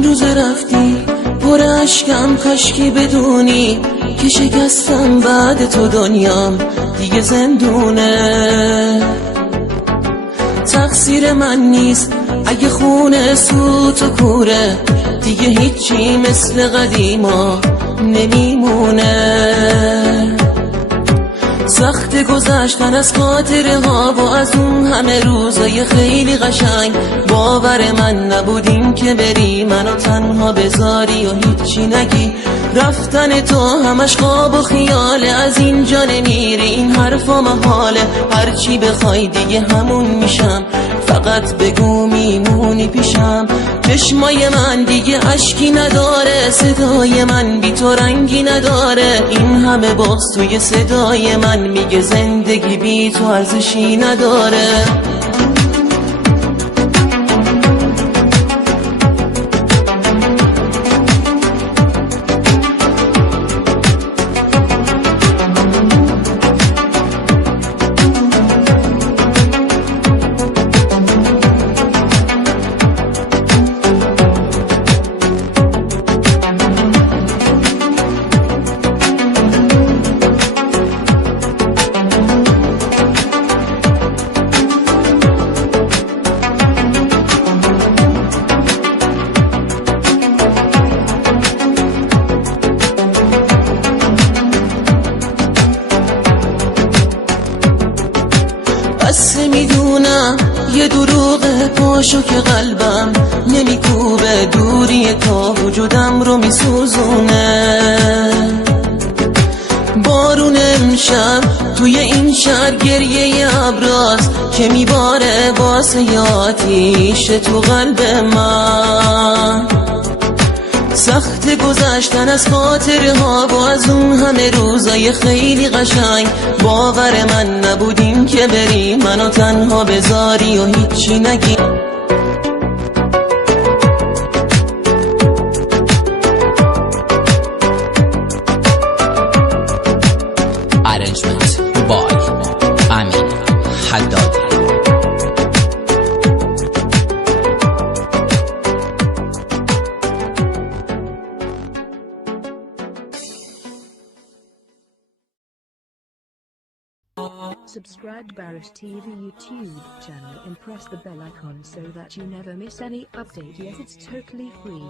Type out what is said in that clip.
اون روز رفتی پر اشکم، کاشکی بدونی که شکستم بعد تو دنیام دیگه زندونه. تقصیر من نیست اگه خونه سوت و کوره، دیگه هیچی مثل قدیما نمیمونه. سخت گذشتن از خاطره ها و از اون همه روزای خیلی قشنگ. باور من نبودیم که بری منو تنها بذاری و هیچی نگی. رفتن تو همش خواب و خیاله، از اینجا نمیری این حرفا محاله. هرچی بخوای دیگه همون میشم، فقط بگو میمونی پیشم. چشمای من دیگه اشکی نداره، صدای من بی تو رنگی نداره. این همه باز توی صدای من میگه زندگی بی تو ارزشی نداره. بس میدونم یه دروغه، پاشو که قلبم نمیکوبه. دوری تو وجودم رو میسوزونه. بارون امشب توی این شهر گریه ابراز که میباره واسه آتیش تو قلب من. سخت گذشتن از خاطره ها و از اون همه روزای خیلی قشنگ. باور من نبودیم که بری منو تنها بذاری و هیچی نگی. Arrangement by Amin Haddad. Subscribe to Barish TV YouTube channel and press the bell icon so that you never miss any update. Yes, it's totally free.